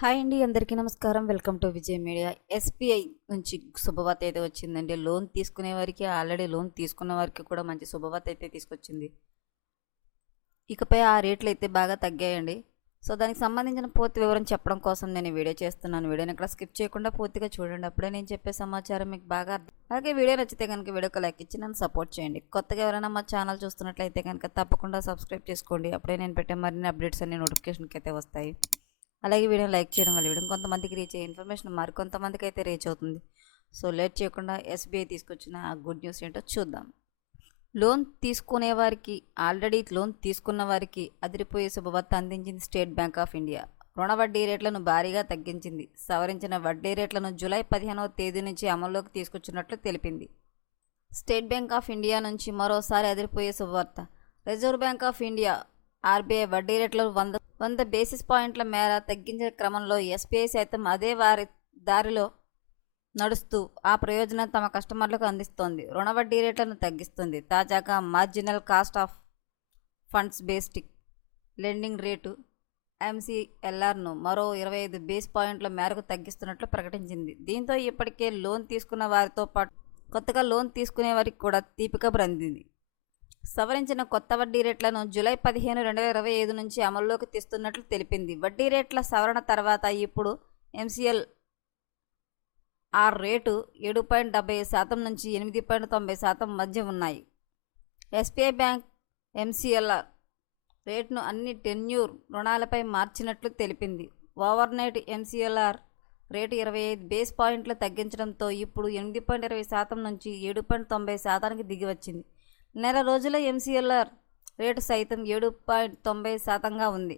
Hi అండి అందరికీ నమస్కారం. Welcome to Vijay media. SBI నుంచి శుభవార్త అయితే వచ్చిందండి. లోన్ తీసుకునే వారికి ఆల్రెడీ లోన్ తీసుకున్న వారికి కూడా మంచి శుభవార్త అయితే తీసుకొచ్చింది. ఇకపై ఆ రేట్లు అయితే బాగా తగ్గాయండి. సో దానికి సంబంధించిన పూర్తి వివరం చెప్పడం కోసం నేను వీడియో చేస్తున్నాను. వీడియోని ఇక్కడ స్కిప్ చేయకుండా పూర్తిగా చూడండి. అప్పుడే నేను చెప్పే సమాచారం మీకు బాగా అలాగే వీడియో నచ్చితే కనుక వీడియోకి లైక్ ఇచ్చి నన్ను సపోర్ట్ చేయండి. కొత్తగా ఎవరైనా మా ఛానల్ చూస్తున్నట్లయితే కనుక తప్పకుండా సబ్స్క్రైబ్ చేసుకోండి. అప్పుడే నేను పెట్టే మరిన్ని అప్డేట్స్ అన్ని నోటిఫికేషన్కి అయితే వస్తాయి. అలాగే వీడియోని లైక్ చేయడం వల్ల వీడియో కొంతమందికి రీచ్ అయ్యే ఇన్ఫర్మేషన్ మరికొంతమందికి అయితే రీచ్ అవుతుంది. సో లేట్ చేయకుండా ఎస్బీఐ తీసుకొచ్చిన ఆ గుడ్ న్యూస్ ఏంటో చూద్దాం. లోన్ తీసుకునే వారికి ఆల్రెడీ లోన్ తీసుకున్న వారికి అదిరిపోయే శుభవార్త అందించింది స్టేట్ బ్యాంక్ ఆఫ్ ఇండియా. రుణ వడ్డీ రేట్లను భారీగా తగ్గించింది. సవరించిన వడ్డీ రేట్లను జూలై పదిహేనవ తేదీ నుంచి అమల్లోకి తీసుకొచ్చినట్లు తెలిపింది. స్టేట్ బ్యాంక్ ఆఫ్ ఇండియా నుంచి మరోసారి అదిరిపోయే శుభవార్త. Reserve Bank of India RBI వడ్డీ రేట్లు వంద వంద బేసిస్ పాయింట్ల మేర తగ్గించిన క్రమంలో ఎస్బీఐ సైతం అదే వారి దారిలో నడుస్తూ ఆ ప్రయోజనం తమ కస్టమర్లకు అందిస్తోంది. రుణ వడ్డీ రేట్లను తగ్గిస్తుంది. తాజాగా marginal cost of funds based lending rate ఎంసీఎల్ఆర్ను మరో ఇరవై ఐదు బేస్ పాయింట్ల మేరకు తగ్గిస్తున్నట్లు ప్రకటించింది. దీంతో ఇప్పటికే లోన్ తీసుకున్న వారితో పాటు కొత్తగా లోన్ తీసుకునే వారికి కూడా తీపిక బ్రందింది. సవరించిన కొత్త వడ్డీ రేట్లను జూలై పదిహేను రెండు వేల ఇరవై ఐదు నుంచి అమల్లోకి తెస్తున్నట్లు తెలిపింది. వడ్డీ రేట్ల సవరణ తర్వాత ఇప్పుడు ఎంసీఎల్ ఆ రేటు ఏడు పాయింట్ డెబ్బై శాతం నుంచి ఎనిమిది పాయింట్ తొంభై శాతం మధ్య ఉన్నాయి. ఎస్బీఐ బ్యాంక్ ఎంసీఎల్ఆర్ రేటును అన్ని టెన్యూర్ రుణాలపై మార్చినట్లు తెలిపింది. ఓవర్నైట్ ఎంసీఎల్ఆర్ రేటు ఇరవై ఐదు బేస్ పాయింట్లు తగ్గించడంతో ఇప్పుడు ఎనిమిది పాయింట్ ఇరవై శాతం నుంచి ఏడు పాయింట్ తొంభై శాతానికి దిగి వచ్చింది. నెల రోజుల ఎంసీఎల్ఆర్ రేటు సైతం ఏడు పాయింట్ తొంభై శాతంగా ఉంది.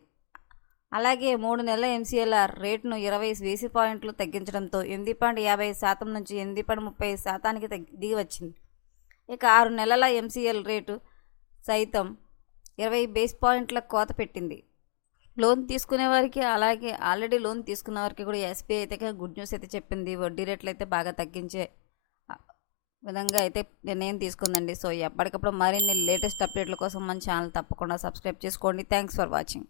అలాగే మూడు నెలల ఎంసీఎల్ఆర్ రేటును ఇరవై వేసి పాయింట్లు తగ్గించడంతో ఎనిమిది పాయింట్ యాభై శాతం నుంచి ఎనిమిది పాయింట్ ముప్పై శాతానికి తగ్గి దిగి వచ్చింది. ఇక ఆరు నెలల ఎంసీఎల్ రేటు సైతం ఇరవై బేస్ పాయింట్ల కోత పెట్టింది. లోన్ తీసుకునే వారికి అలాగే ఆల్రెడీ లోన్ తీసుకున్న వారికి కూడా ఎస్బీఐ అయితే గుడ్ న్యూస్ అయితే చెప్పింది. వడ్డీ రేట్లు అయితే బాగా తగ్గించే విధంగా అయితే నిర్ణయం తీసుకుందండి. సో ఎప్పటికప్పుడు మరిన్ని లేటెస్ట్ అప్డేట్ల కోసం మన ఛానల్ తప్పకుండా సబ్స్క్రైబ్ చేసుకోండి. Thanks for watching.